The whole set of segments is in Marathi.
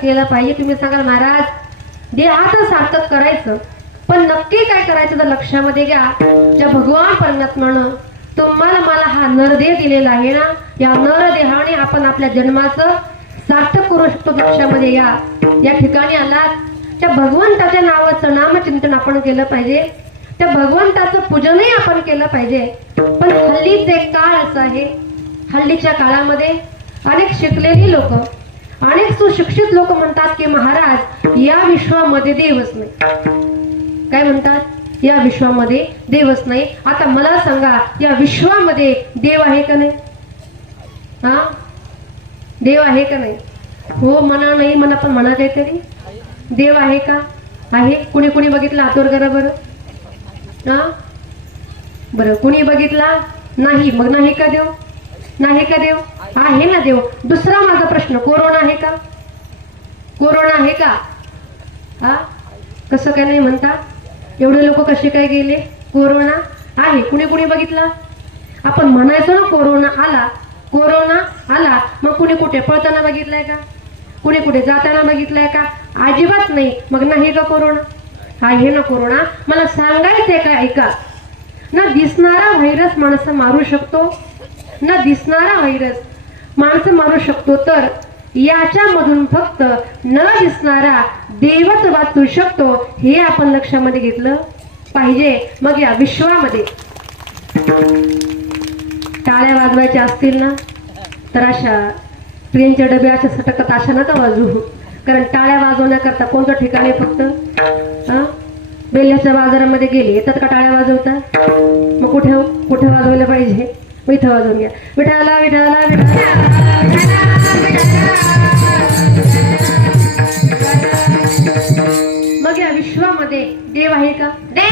सार्थक केलं पाहिजे. तुम्ही सांगाल महाराज देहाचं सार्थक करायचं. पण नक्की काय करायचं तर लक्षामध्ये घ्या ज्या भगवान परमात्मानं तुम्हाला मला हा नरदेह दिलेला आहे ना या नरदेहाने आपण आपल्या जन्माचं सार्थक करू शकतो लक्षामध्ये या. या ठिकाणी आलात. त्या भगवंताच्या नावाचं नामचिंतन आपण केलं पाहिजे. त्या भगवंताचं पूजनही आपण केलं पाहिजे. पण हल्लीचे काळ असं आहे. हल्लीच्या काळामध्ये अनेक शिकलेली लोक अनेक सुशिक्षित लोक म्हणतात की महाराज या विश्वामध्ये देवच नाही. काय म्हणतात? या विश्वामध्ये देवच नाही. आता मला सांगा या विश्वामध्ये देव आहे का नाही? हा? देव आहे का नाही? हो म्हणा नाही म्हणा पण म्हणा काहीतरी देव आहे का? आहे. कुणी कुणी बघितलं आतवर करा बरं? हा? बरं कुणी बघितला? नाही. मग नाही का देव? नाही का देव? आहे ना देव. दुसरा माझा प्रश्न कोरोना आहे का? कोरोना आहे का? हा? कसं काय नाही म्हणता? एवढे लोक कसे काय गेले? कोरोना आहे. कुणी कुणी बघितला? आपण म्हणायचो ना कोरोना आला. कोरोना आला. मग कुणी कुठे पळताना बघितलाय का? कुणी कुठे जाताना बघितलाय का? अजिबात नाही. मग नाही का कोरोना? आहे ना कोरोना. मला सांगायचंय का ऐका? ना दिसणारा व्हायरस माणसं मारू शकतो ना दिसणारा व्हायरस माणसं मारू शकतो तर याच्यामधून फक्त न दिसणारा देवच वाचू शकतो हे आपण लक्षामध्ये घेतलं पाहिजे. मग या विश्वामध्ये. टाळ्या वाजवायच्या असतील ना? तर अशा ट्रेनच्या डबे अशा सटकत अशा नका वाजवू. कारण टाळ्या वाजवण्याकरता कोणतं ठिकाण आहे फक्त? हा बेल्ल्याच्या बाजारामध्ये गेले येतात का टाळ्या वाजवता? मग कुठे हो? कुठे वाजवायला पाहिजे? मग जाऊन वाजवून घ्या विठाला विठाला मग या विश्वामध्ये देव आहे का? देव.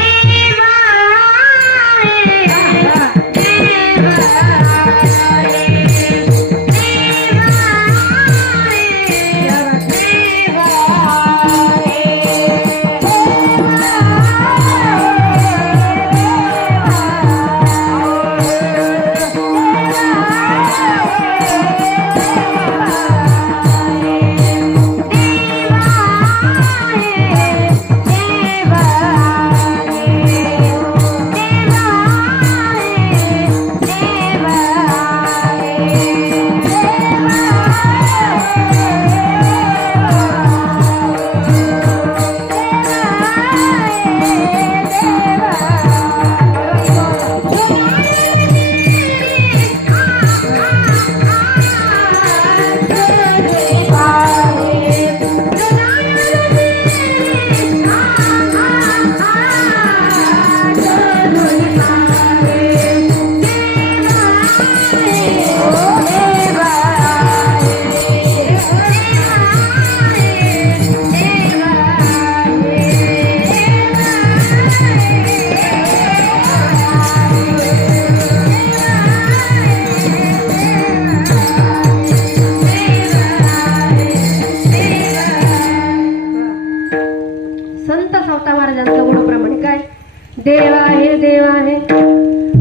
संत सावता महाराजांचं गुरुप्रमाणे काय? देव आहे देव आहे.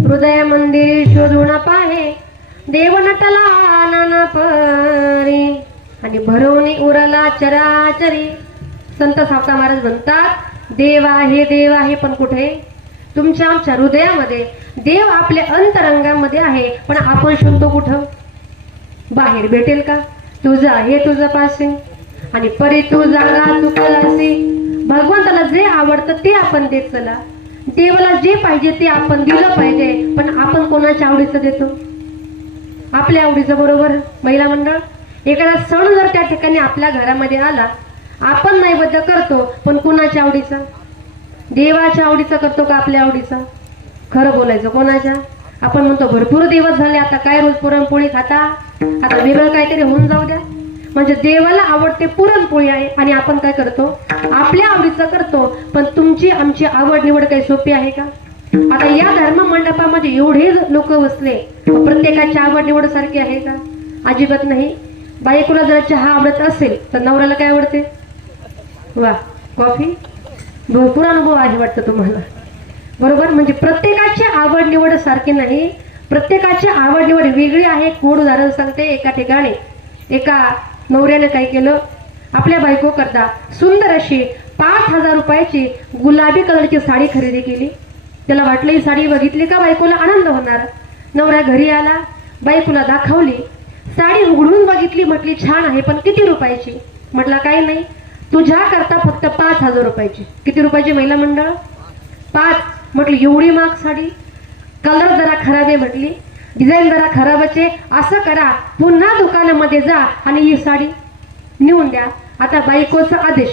हृदय मंदिर शोधून पाहे. देव नटला नाना परी. आणि भरवणी उरला चराचरी. संत सावता महाराज म्हणतात देव आहे देव आहे पण कुठे? तुमच्या आमच्या हृदयामध्ये. देव आपल्या अंतरंगामध्ये आहे पण आपण शोधतो कुठं? बाहेर भेटेल का? तुझं आहे तुझं पासे आणि परी तू जागा तू कलासी भगवंताला जे आवडतं ते आपण देत चला. देवाला जे पाहिजे ते आपण दिलं पाहिजे पण आपण कोणाच्या आवडीचं देतो? आपल्या आवडीचं बरोबर? महिला मंडळ एखादा सण जर त्या ठिकाणी आपल्या घरामध्ये आला आपण नैवेद्य करतो पण कुणाच्या आवडीचा? देवाच्या आवडीचा करतो का आपल्या आवडीचा? खरं बोलायचं कोणाच्या? आपण म्हणतो भरपूर दिवस झाले आता काय रोज पुरणपोळी खाता? आता वेगळं काहीतरी होऊन जाऊ द्या. म्हणजे देवाला आवडते पुरणपोळी आहे आणि आपण काय करतो? आपल्या आवडीचं करतो पण तुमची आमची आवड निवड काही सोपी आहे का? आता या धर्म मंडपामध्ये एवढे लोक बसले प्रत्येकाची आवड निवड सारखी आहे का? अजिबात नाही. बायकोला जर चहा आवडत असेल तर नवऱ्याला काय आवडते? वा कॉफी? भरपूर अनुभव आहे वाटतं तुम्हाला. बरोबर? म्हणजे प्रत्येकाची आवड निवड सारखी नाही. प्रत्येकाची आवड निवड वेगळी आहे. कोण उदाहरण सांगते. एका ठिकाणी एका नवऱ्याने काय केलं? आपल्या बायको करता सुंदर अशी पाच हजार रुपयाची गुलाबी कलरची साडी खरेदी केली. त्याला वाटलं ही साडी बघितली का बायकोला आनंद होणार? नवरा घरी आला बायकोला दाखवली. साडी उघडून बघितली म्हटली छान आहे पण किती रुपयाची? म्हटला काही नाही. तुझ्या करता फक्त पाच हजार रुपयाची. किती रुपयाची महिला मंडळ? पाच. म्हटलं एवढी महाग साडी? कलर जरा खराब आहे म्हटली. डिझाईन जरा खराबच आहे असं करा. पुन्हा दुकानामध्ये जा आणि ही साडी नेऊन द्या. आता बायकोचा आदेश?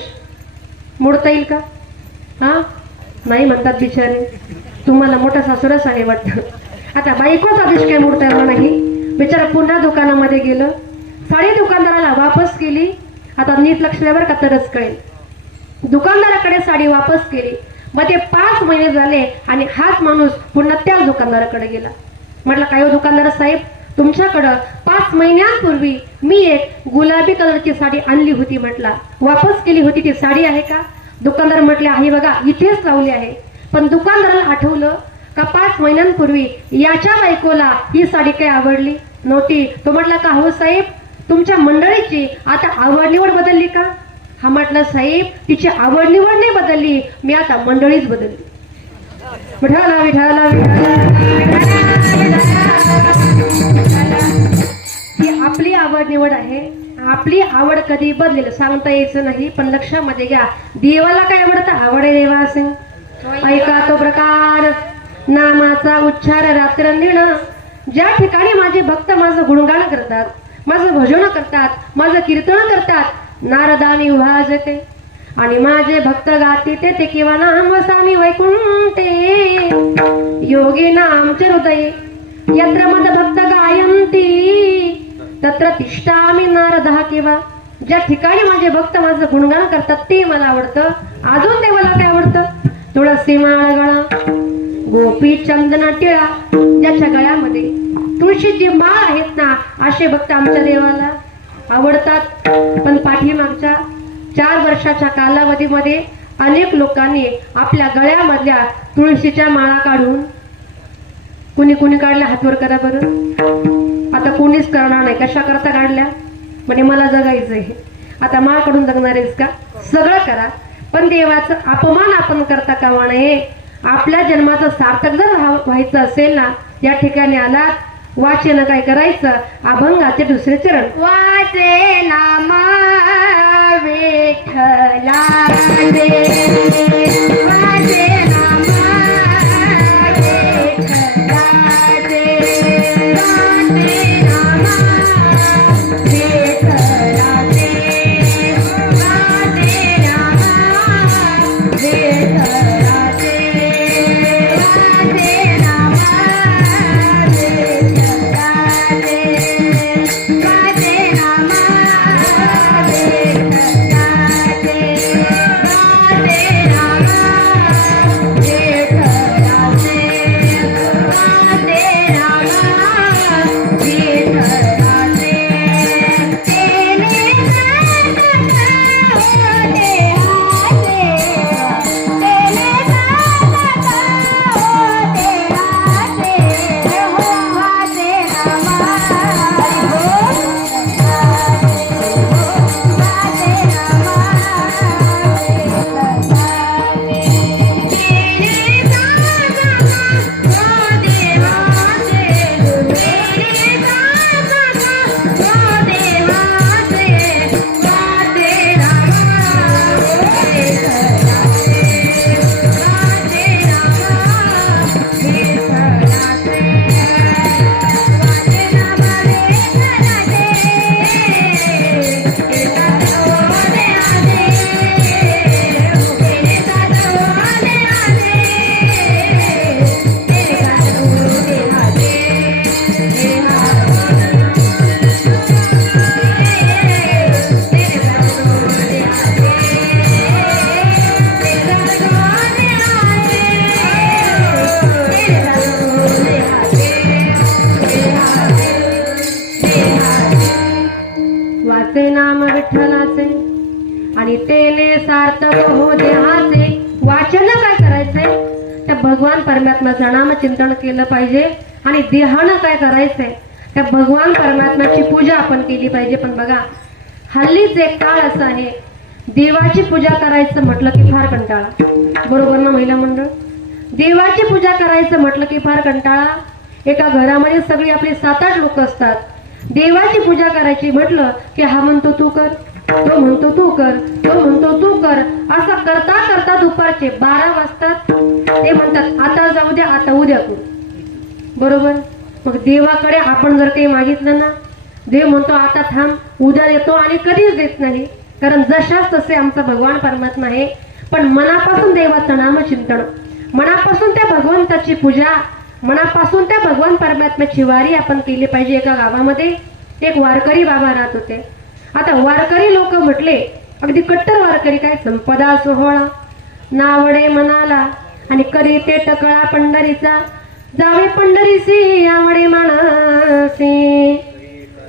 मोडता येईल का? हा? नाही म्हणतात बिचारे. तुम्हाला मोठा सासूरच आहे वाटतं. आता बायकोचा आदेश काय मोडता येणार नाही? बिचारा पुन्हा दुकानामध्ये गेलं. साडी दुकानदाराला वापस केली. आता नीट लक्ष द्यावर का तरच कळेल. दुकानदाराकडे साडी वापस केली. मग ते पाच महिने झाले आणि हाच माणूस पुन्हा त्याच दुकानदाराकडे गेला. म्हटलं काय हो दुकानदार साहेब? तुमच्याकडं पाच महिन्यांपूर्वी मी एक गुलाबी कलरची साडी आणली होती म्हटला वापस केली होती ती साडी आहे का दुकानदार म्हटले आहे बघा इथेच लावली आहे पण दुकानदाराला आठवलं का पाच महिन्यांपूर्वी याच्या बायकोला ही साडी काय आवडली नव्हती तो म्हटला का हो साहेब तुमच्या मंडळीची आता आवड निवड बदलली का हा म्हटला साहेब तिची आवड निवड नाही बदलली मी आता मंडळीच बदलली विठाला विठाला विठाला आपली आवड निवड आहे. आपली आवड कधी बदलेल सांगता यायचं नाही पण लक्षामध्ये घ्या. देवाला काय आवडतं? आवड आहे देवा असे. ऐका तो प्रकार. नामाचा उच्चार रात्र निर्णय ज्या ठिकाणी माझे भक्त माझं गुणगान करतात माझं भजन करतात माझं कीर्तन करतात नारदानी वाजते आणि माझे भक्त गाती ते ते किंवा नाम वसामी वैकुंठे. योगी नामचे हृदय. यत्र मद भक्त गायंती. तत्र तिष्ठामी नारदहा किंवा? ज्या ठिकाणी माझे भक्त माझं गुणगान करतात ते मला आवडतं. अजून ते मला काय आवडतं? तुळसी माळ गळा गोपी चंदना टिळा ज्याच्या गळ्यामध्ये तुळशीची माळ आहेत ना असे भक्त आमच्या देवाला आवडतात. पण पाठीमागच्या चार वर्षाच्या कालावधीमध्ये अनेक लोकांनी आपल्या गळ्यामधल्या तुळशीच्या माळा काढून कुणी कुणी काढल्या हातवर करा बरं? आता कोणीच करणार नाही. कशा करता काढल्या? म्हणजे मला जगायचं जगायचंय आता माकडून जगणारेच का? सगळं करा. पण देवाचं अपमान आपण करता कामा नये. आपल्या जन्माचं सार्थक जर व्हायचं असेल ना या ठिकाणी आला वाचन काय करायचं? अभंगाचे दुसरे चरण. वाचे नाम विठ्ठलाचे आणि तेने सार्थक हो देहाचे वाचन काय करायचंय त्या भगवान परमात्माचं नाम चिंतन केलं पाहिजे आणि देहानं काय करायचंय? त्या भगवान परमात्माची पूजा आपण केली पाहिजे. पण बघा हल्लीच एक काळ असा आहे. देवाची पूजा करायचं म्हटलं की फार कंटाळा. बरोबर ना महिला मंडळ? देवाची पूजा करायचं म्हटलं की फार कंटाळा. एका घरामध्ये सगळी आपली सात आठ लोक असतात. देवाची पूजा करायची म्हटलं की हा म्हणतो तू कर तो म्हणतो तू कर तो म्हणतो तू कर. असं करता करता दुपारचे बारा वाजतात. ते म्हणतात आता जाऊ द्या आता उद्या तू. बरोबर? मग देवाकडे आपण जर काही मागितलं ना देव म्हणतो आता थांब उद्या येतो आणि कधीच देत नाही. कारण जशाच तसे आमचा भगवान परमात्मा आहे. पण मनापासून देवाचं नामचिंतन मनापासून त्या भगवंताची पूजा मनापासून त्या भगवान परमात्म्याची वारी आपण केली पाहिजे एका गावामध्ये. एक वारकरी बाबा राहत होते. आता वारकरी लोक म्हटले अगदी कट्टर वारकरी काय? संपदा सोहळा. नावडे मनाला आणि करी ते टकळा पंढरीचा? जावे पंढरीसी आवडे माणसी.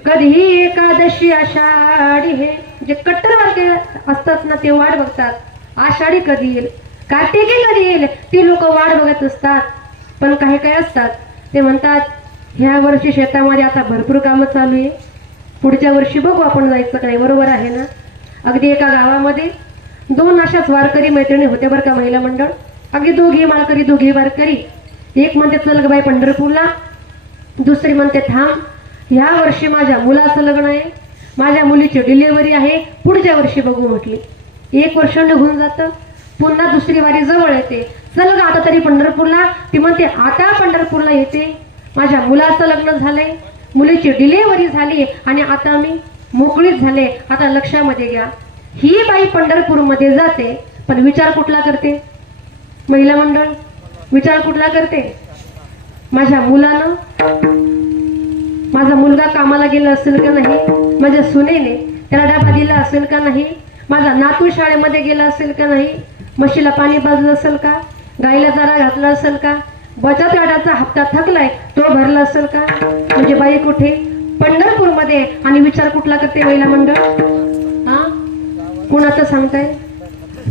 कधी एकादशी आषाढी हे. जे कट्टर वारकरी असतात ना ते वाट बघतात. आषाढी कधी येईल? कार्तिकी कधी येईल? ती लोक वाट बघत असतात. पण काही काही असतात. ते म्हणतात ह्या वर्षी शेतामध्ये आता भरपूर कामं चालू आहे. पुढच्या वर्षी बघू आपण जायचं काय बरोबर आहे ना? अगदी एका गावामध्ये दोन अशाच वारकरी मैत्रिणी होते बरं का महिला मंडळ. अगदी दोघी माळकरी दोघी वारकरी. एक म्हणते चल बाई पंढरपूरला. दुसरी म्हणते थांब. ह्या वर्षी माझ्या मुलाचं लग्न आहे. माझ्या मुलीची डिलिव्हरी आहे. पुढच्या वर्षी बघू म्हटली. एक वर्ष निघून जातं. पुन्हा दुसरी वारी जवळ येते. चल ग आता तरी पंढरपूरला. ती म्हणते आता पंढरपूरला येते. माझ्या मुलाचं लग्न झालंय. मुलीची डिलेवरी झाली आणि आता मी मोकळीच झाले. आता लक्षामध्ये घ्या. ही बाई पंढरपूरमध्ये जाते पण विचार कुठला करते? महिला मंडळ विचार कुठला करते? माझ्या मुलानं? माझा मुलगा कामाला गेला असेल का नाही? माझ्या सुनेने त्याला डबा दिला असेल का नाही? माझा नातू शाळेमध्ये गेला असेल का नाही? म्हशीला पाणी बाजलं असेल का? गाईला चारा घातला असेल का? बचत गटाचा हप्ता थकलाय तो भरला असेल का? म्हणजे बाई कुठे? पंढरपूरमध्ये. आणि विचार कुठला करते महिला मंडळ? हा? कुणाचं सांगताय?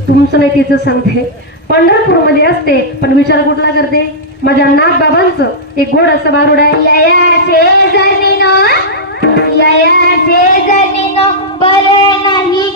तुमचं नाही तिचं सांगते. पंढरपूरमध्ये असते पण विचार कुठला करते? माझ्या नाथ बाबांचं एक गोड असं बारुड आहे. या शेजारीनो यया शेजारीनो बरे नाही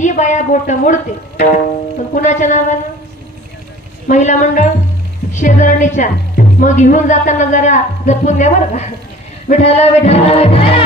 ही बाया बोट मोडते. कुणाच्या नावानं? महिला मंडळ शेजारणीच्या. मग घेऊन जाताना जरा जपून द्या बरं का. विठाला विठाला विठाला.